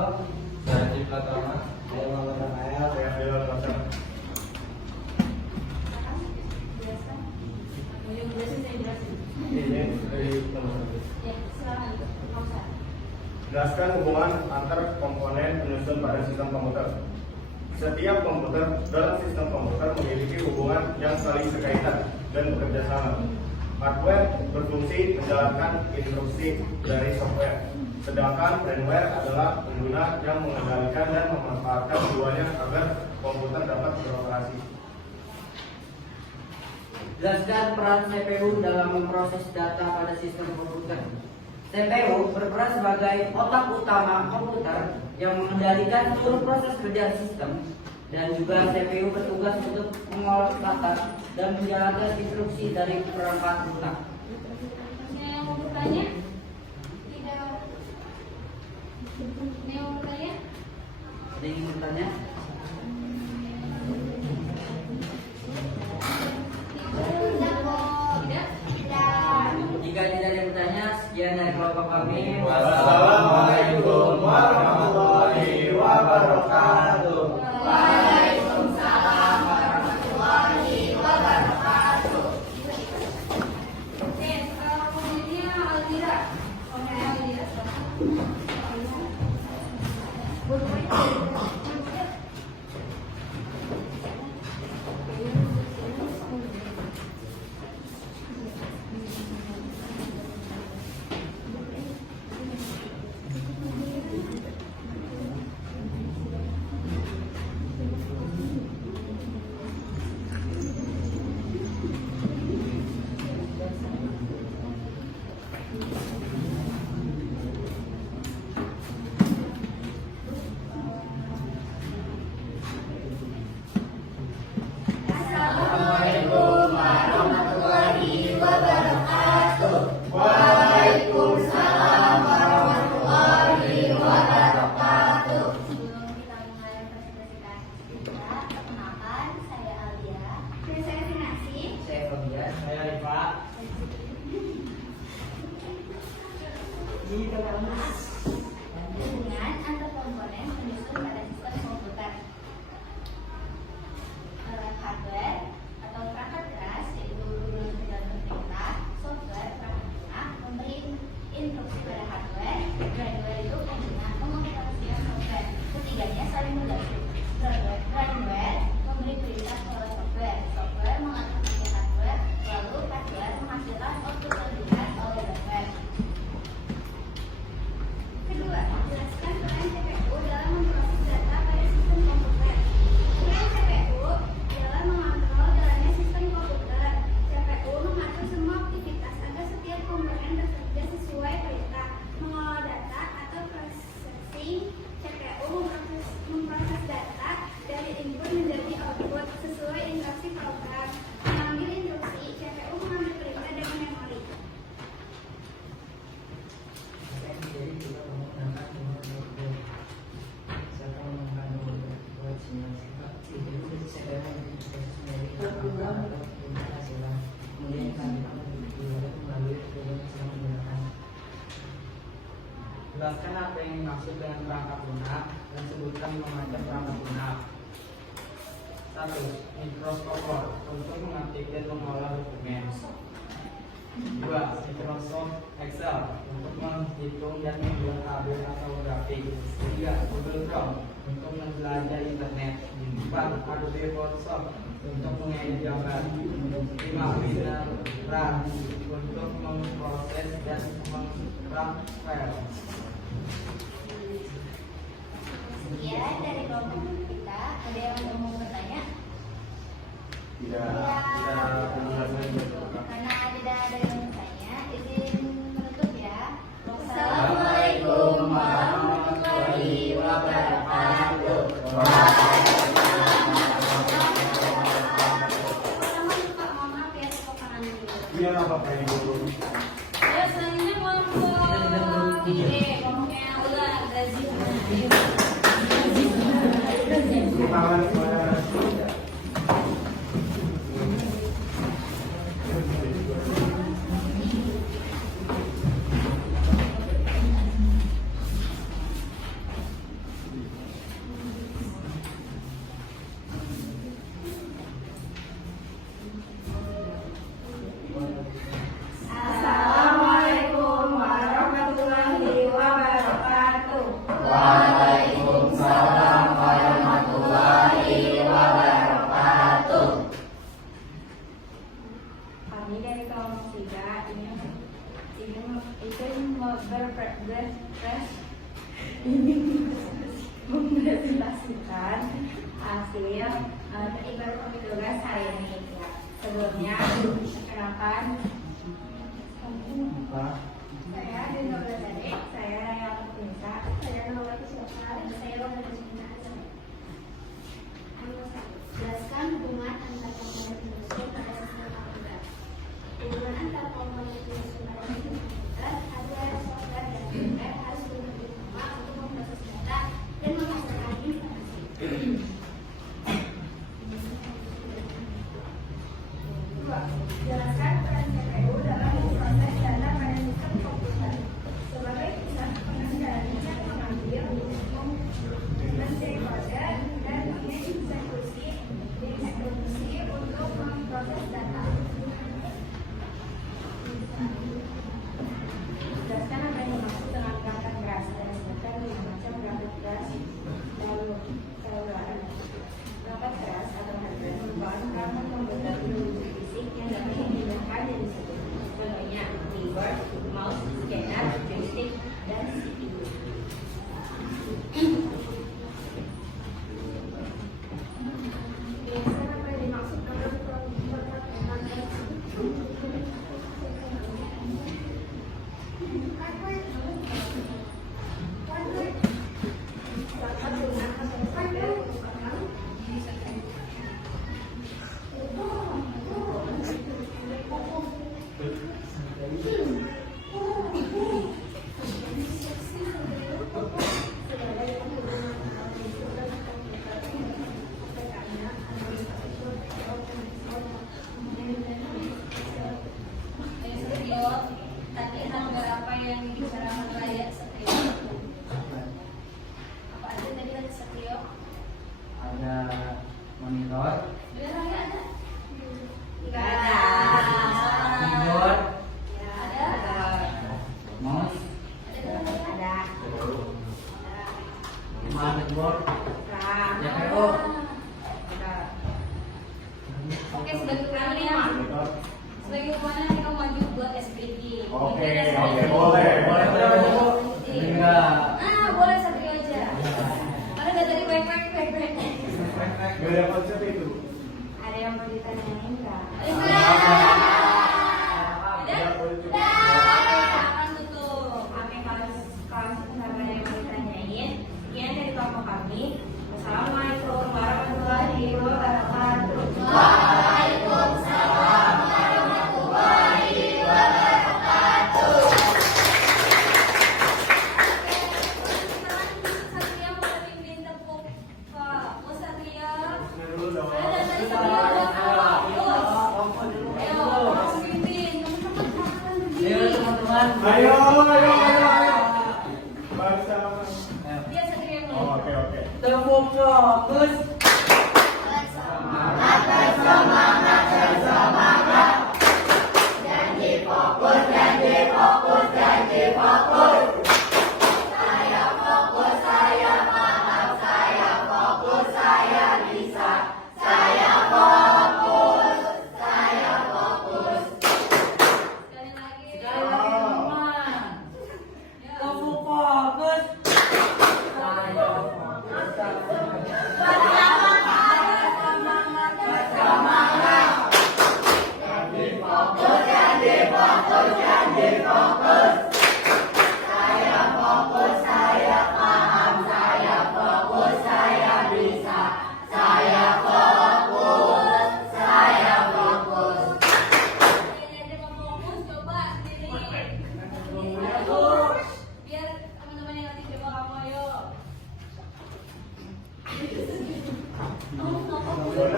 Suharto. Saya Cip Pratama. Saya Muhammad Rahmayal. Saya Abdul Qasim. Ini dari nomor 1. Ya, silakan. Nggak usah. Jelaskan hubungan antar komponen penyusun pada sistem komputer. Setiap komputer dalam sistem komputer memiliki hubungan yang saling berkaitan dan bekerja sama. Hardware berfungsi menjalankan instruksi dari software, sedangkan firmware adalah pengguna yang mengendalikan dan memanfaatkan keduanya agar komputer dapat beroperasi. Jelaskan peran CPU dalam memproses data pada sistem komputer. CPU berperan sebagai otak utama komputer yang mengendalikan seluruh proses kerja sistem, dan juga CPU bertugas untuk mengolah data dan menjalankan instruksi dari perangkat lunak. Ada yang mau bertanya? Tidak. Ada yang mau bertanya? Ada yang ingin bertanya? Tidak. Jika tidak ada yang bertanya, sekian dari kelompok kami. Wassalamualaikum warahmatullahi wabarakatuh. Waalaikumsalam warahmatullahi wabarakatuh. Oke, kemudiannya Alvira. Oke, Alvira. Assalamualaikum warahmatullahi wabarakatuh. Waalaikumsalam warahmatullahi wabarakatuh. Sebelum kita mulai presentasi kita, perkenalkan saya Alia. Dan saya Finasi. Saya Fabian. Saya Rifa. Hubungan antar komponen penyusun pada sistem komputer. Hardware atau perangkat keras yaitu guru dan perintah, software perangkat lunak memberi instruksi pada hardware, firmware itu pengguna mengoperasikan software. Ketiganya saling membantu. Firmware memberi perintah kepada software, software mengatasi hardware, lalu hardware menghasilkan output terlihat oleh firmware. Kedua, jelaskan peran CPU dalam memproses data pada sistem komputer. Peran CPU dalam mengontrol jalannya sistem komputer. CPU mengatur semua aktivitas agar setiap komponen bekerja sesuai perintah. Mengolah data atau processing, CPU memproses data dari input menjadi output sesuai instruksi program. Mengambil instruksi, CPU mengambil perintah dari memori. Jelaskan apa yang dimaksud dengan perangkat lunak dan sebutkan macam perangkat lunak. 1. Mikroskopor untuk mengetik dan mengolah dokumen. 2. Microsoft Excel untuk menghitung dan membuat tabel atau grafik. 3. Google Chrome untuk menjelajah internet. 4. Adobe Photoshop untuk mengedit gambar. 5. Winrar untuk memproses dan mengekstrak file. Sekian dari kelompok kita. Ada yang mau bertanya? Tidak. Karena tidak ada yang bertanya, izin menutup ya. Assalamualaikum warahmatullahi wabarakatuh. Maaf ya, tepuk tangan dulu. Iya, nggak apa-apa Ibu. Ya, selanjutnya kelompok ini, kelompoknya udah Brazil. Tangan semuanya. mempresentasikan hasil terlibat tugas saya nih ya. Sebelumnya perkenalkan saya Dino Bradade, saya Raya Pemirsa, saya Nurwati Silva, dan saya Roda Justina. Jelaskan hubungan antar komponen industri pada sistem komputer. Hubungan antar komponen industri pada sistem komputer adalah software dan hardware harus bekerja sama untuk memproses data dan menghasilkan informasi. Dua, jelaskan peran CPU dalam memproses data pada sistem komputer. Sebagai pusat pengendalian yang mengambil, mendekoder dan mengeksekusi untuk memproses data. Jelaskan apa yang dimaksud dengan perangkat keras dan disebutkan lima macam perangkat keras lalu seluruhan. Perangkat keras atau hardware merupakan perangkat komputer berwujud fisik yang dapat digunakan dan disebut. Contohnya keyboard, mouse, scanner, joystick, dan CPU. Jelaskan apa yang dimaksud dengan perangkat keras. Tadi hardware apa yang dibicarakan Raya Satrio? Apa aja tadi Satrio? Ada monitor, Dia Raya ada? Tidak keyboard, Ada? mouse, ada. motherboard, Nah, CPU. Oke, sebagai ukurannya, sebagai ukurannya kita maju buat SPG. Oke, Mungkin boleh. Enggak. Nah, boleh Satrio aja. Ada nggak tadi baik-baik? Gak ada konsep itu. ada yang mau ditanyain nggak? Akan tutup. Oke, kalau misalnya ada yang mau ditanyain, sekian dari kelompok kami. Wassalamualaikum warahmatullahi wabarakatuh. Waalaikumsalam warahmatullahi wabarakatuh. Satria mau pimpin tepuk Pak. Oh Satria. Dulu dong. Ada tadi Satria udah fokus. Ayo, kamu pimpin. Kamu Ayo cepat teman-teman. Ayo. Bangsa. Dia Satria yang Oh, mulai. oke. Tepuk fokus. Sekali lagi. Teman-teman. Tepuk fokus. Saya fokus. Kalian ada mau fokus, coba sendiri. Ayo, biar teman-teman yang nanti coba kamu ayo. Kamu mau fokus?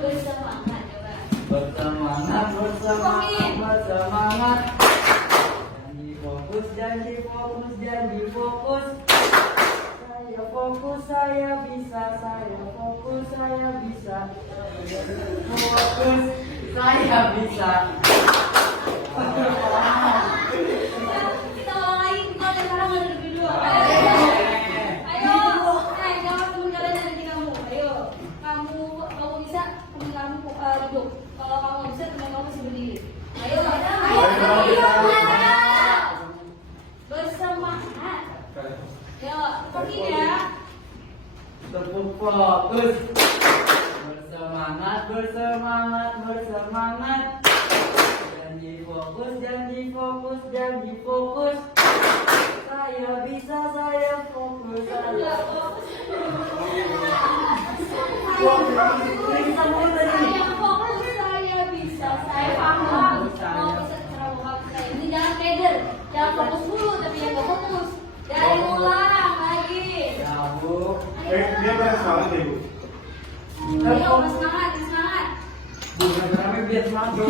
Bersemangat coba. Bersemangat, bersemangat, bersemangat. Janji fokus, janji fokus. Saya fokus, saya bisa. Saya fokus, saya bisa. Fokus, saya bisa. Kita ulang lagi, kita dari sekarang ada lebih dua. Ayo, jawab teman kalian yang nanti kamu. Ayo, kamu bisa, teman kamu duduk. Kalau kamu nggak bisa, teman kamu bisa berdiri. Ayo, bersemangat. Yo, pergi ya. Tepuk fokus. Bersemangat, bersemangat, bersemangat. Janji fokus, janji fokus, janji fokus. Saya bisa, saya fokus, saya fokus. Saya fokus, saya bisa, saya paham. Mau bisa cara buka saya. Ini jangan keder, jangan fokus dulu tapi yang gak fokus. Dari ulang lagi. Ya, Bu. Dia beres banget deh, Bu. Ayo, semangat, semangat. Bukan rame biar semangat.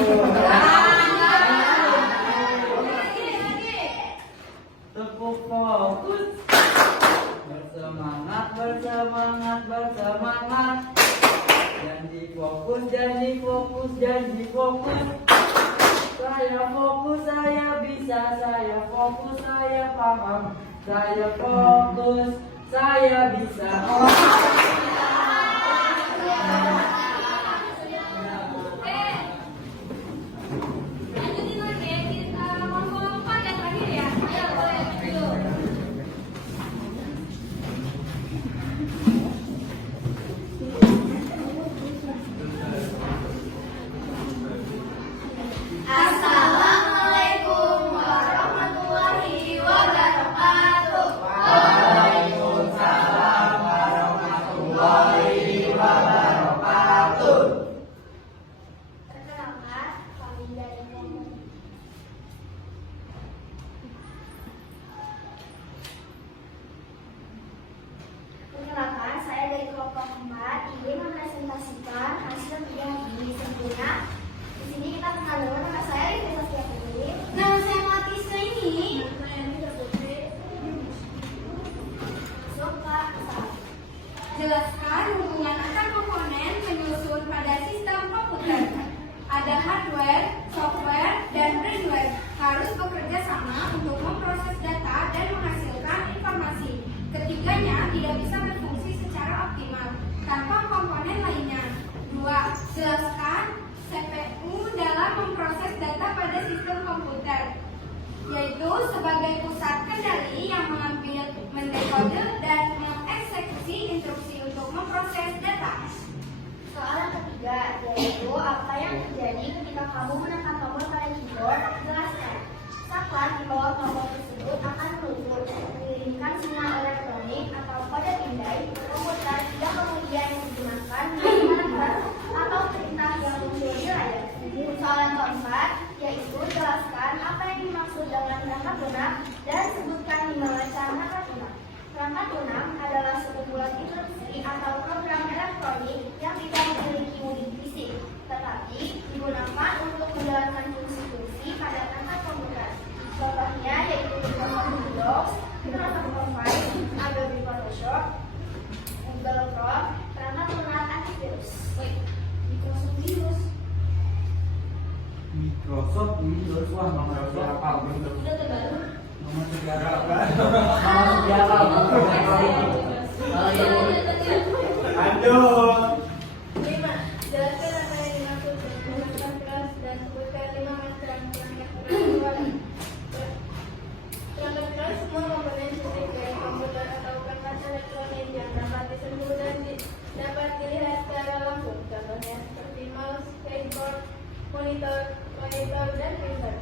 Tepuk fokus. Bersemangat, bersemangat, bersemangat. Janji fokus, janji fokus, janji fokus. Saya fokus, saya bisa, saya fokus, saya paham. Saya fokus, saya bisa. Lanjutin lagi, kita ngomong apa yang terakhir ya? Ayo, boleh, maju. Assalamualaikum warahmatullahi wabarakatuh. Waalaikumsalam warahmatullahi wabarakatuh. Perkenalkan, kami dari kelompok. Perkenalkan, saya dari kelompok 4 ingin mempresentasikan hasil kerja di sempurna. Di sini kita kenal dulu nama saya Rifai Sofia Putri. Nama saya Matisha ini. Nama saya Rifai Putri. Masuk Pak. Jelaskan hubungan antar komponen penyusun pada sistem komputer. Ada hardware, software, dan firmware harus bekerja sama untuk memproses data dan menghasilkan informasi. Ketiganya tidak bisa berfungsi secara optimal tanpa komponen lainnya. 2. Jelaskan CPU dalam memproses data pada sistem komputer, yaitu sebagai pusat kendali yang mengambil, mendekode, dan mengeksekusi instruksi untuk memproses data. Soal yang ketiga, yaitu apa yang terjadi ketika kamu menekan tombol pada keyboard. Jelaskan. Saklar di bawah tombol tersebut akan meluncur, mengirimkan sinyal elektronik atau kode pindai ke komputer yang kemudian digunakan menggunakan atau perintah yang muncul di layar. Soal yang keempat, yaitu jelaskan apa yang dimaksud dengan perangkat lunak dan sebutkan 5 macam perangkat lunak. Perangkat lunak adalah sekumpulan instruksi atau program elektronik yang tidak memiliki unit fisik, tetapi digunakan untuk menjalankan fungsi-fungsi pada perangkat komputer. Contohnya yaitu Microsoft Windows, Microsoft Office, Adobe Photoshop, Google Chrome, perangkat lunak antivirus. Microsoft Windows. Microsoft Windows, wah Microsoft apa? Udah terbaru. Nama negara apa? Nama negara apa? Lanjut. 5. Jelaskan apa yang dimaksud dengan keras dan sebutkan 5 macam perangkat keras. Perangkat keras semua komponen fisik dari komputer atau perangkat elektronik yang dapat disentuh dan dapat dilihat secara langsung. Contohnya seperti mouse, keyboard, monitor, dan printer.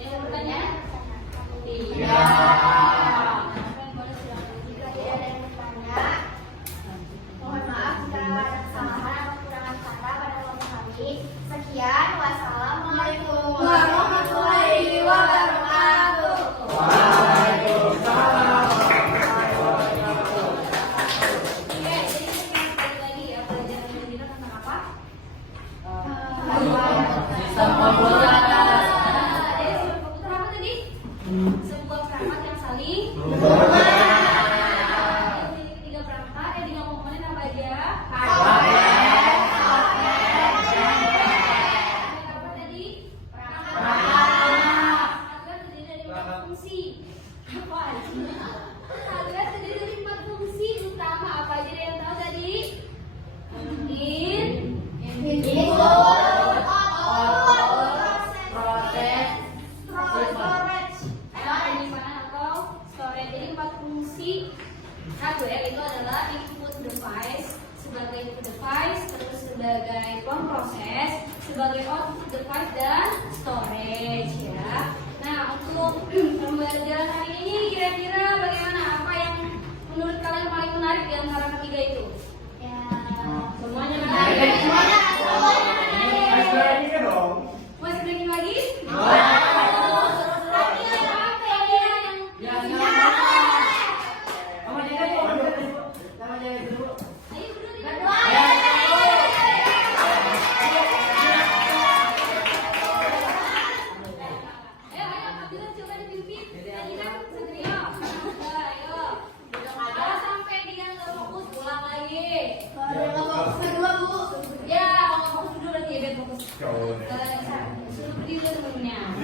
Yang pertanyaan? Iya. Jika tidak ada yang bertanya, mohon maaf jika ada kesalahan atau kekurangan kata pada kelompok kami. Sekian, wassalamualaikum warahmatullahi wabarakatuh. Waalaikumsalam. Oke, jadi kita balik lagi ya pelajaran kita tentang apa? Sistem komputer. Jadi sistem komputer apa tadi? Sebuah perangkat yang saling tiga perangkat, tiga komponen apa aja? Apa tadi? Perangkat. Hardware terdiri dari 4 fungsi. Apa? Hardware terdiri dari 4 fungsi utama. Apa aja yang tahu tadi? Penyimpanan atau storage. Jadi 4 fungsi hardware itu adalah input device sebagai input device, terus sebagai pemproses, sebagai output device dan storage ya. Nah, untuk pembelajaran hari ini kira-kira bagaimana? Apa yang menurut kalian paling menarik di antara ketiga itu? Ya, semuanya menarik. Semuanya menarik. Lagi kan dong? Masih belajar lagi?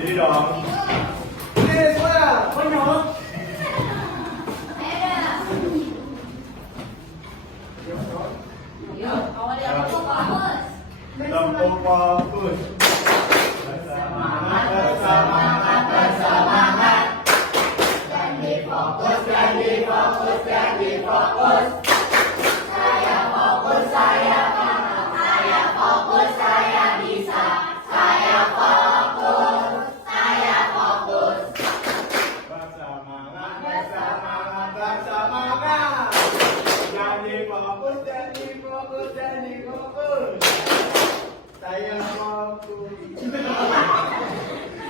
Jadi dong. Tepuk fokus. Bersemangat, bersemangat, bersemangat. Janji fokus, janji fokus, janji fokus. Saya fokus, saya paham, saya fokus, saya bisa. Saya fokus, saya fokus. Bersemangat, bersemangat, bersemangat. Janji fokus, janji fokus, janji fokus. Saya fokus.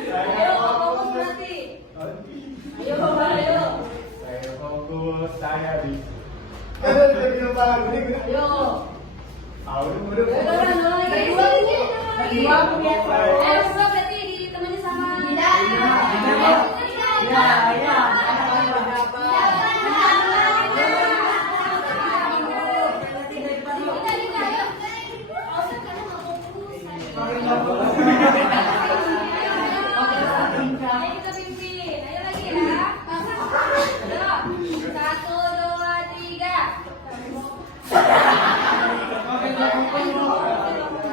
Saya fokus berarti. Ayo, Ayo. saya fokus, saya bisa. Jadi lupa lagu ini. Ayo. Tahu dulu. Berdua berarti ditemani sama Dinda. Ayo kita pimpin. Ayo lagi ya. Ayo. 1, 2, 3.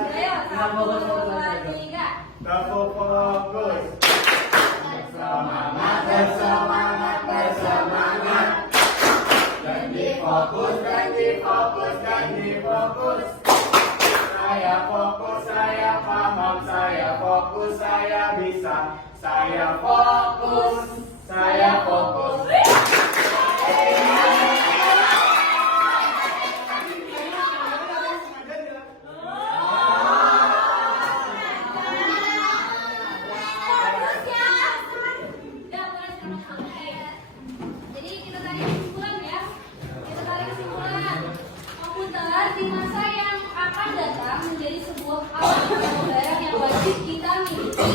Ayo, 1, 2, 3. Tepuk fokus. Bersemangat, bersemangat, bersemangat. Janji fokus, janji fokus, janji fokus. Saya fokus, saya paham, saya fokus, saya bisa. Saya fokus, saya fokus. Jadi kita tarik kesimpulan ya. Kita tarik kesimpulan. Komputer di masa yang akan datang menjadi sebuah alat atau barang yang wajib kita miliki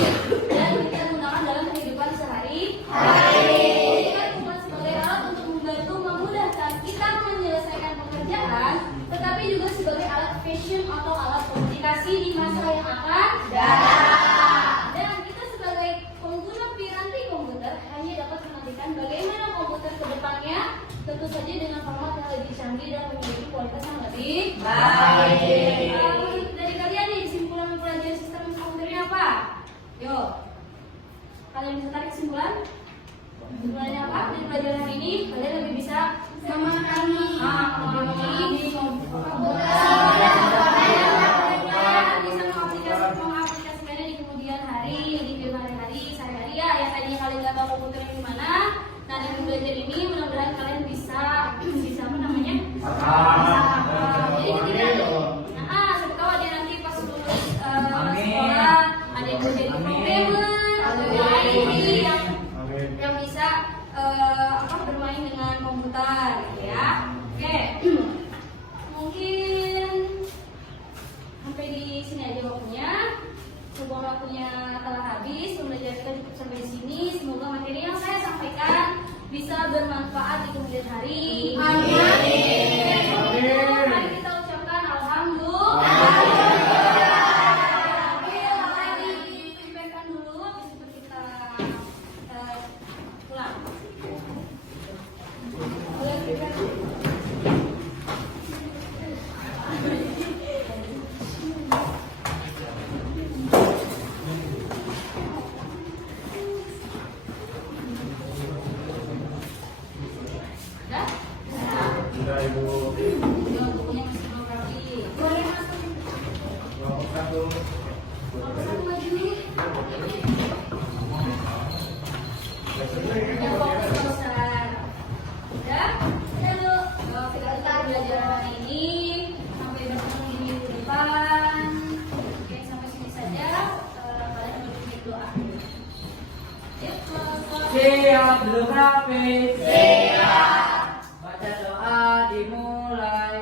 dan kita gunakan dalam kehidupan sehari-hari. Kita bukan sebagai alat untuk membantu memudahkan kita menyelesaikan pekerjaan, tetapi juga sebagai alat fashion atau alat komunikasi di masa yang akan datang. Dan kita sebagai pengguna piranti komputer hanya dapat menantikan bagaimana komputer ke depannya, tentu saja dengan format yang lebih canggih dan memiliki kualitas yang lebih baik. Dari kalian nih, kesimpulan mempelajari sistem komputernya apa? Yuk, kalian bisa tarik kesimpulan? Kesimpulannya apa? Dari pelajaran hari ini, kalian lebih bisa memahami mengaplikasikannya di kemudian hari, di kemudian hari, sehari-hari ya. Yang tadinya kalian nggak tahu komputernya gimana, nah dengan belajar ini mudah-mudahan kalian bisa apa namanya? Jadi ketika siapa tahu ada nanti pas lulus sekolah ada yang menjadi programmer atau yang lain yang bisa bermain dengan komputer gitu ya. Oke. Mungkin sampai di sini aja waktunya. Sebelum waktunya telah habis, pembelajaran kita cukup sampai di sini. Semoga materi yang saya sampaikan bisa bermanfaat di kemudian hari. Amin. Mari kita ucapkan alhamdulillah. Dipimpinkan dulu, habis itu kita pulang. Boleh pimpin? Sudah Ibu. Yo, dong. Satu maju. Yang fokus besar. Udah? Lalu Kalau kita belajar hari ini sampai bertemu di minggu depan. Oke, sampai sini saja. Kalian berbikin doa. Yuk, Siap belum Hafiz? Siap. Baca doa dimulai.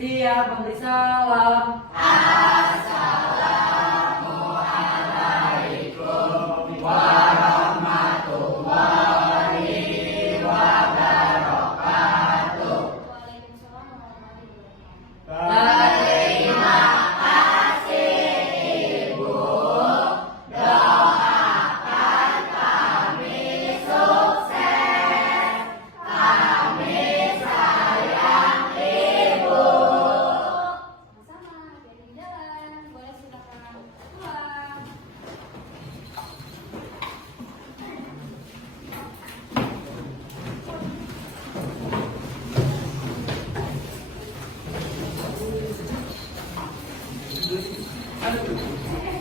Siap memberi salam. Waalaikumsalam warahmatullahi wabarakatuh. Sama-sama, hati-hati di jalan. Boleh silakan pulang. Aduh.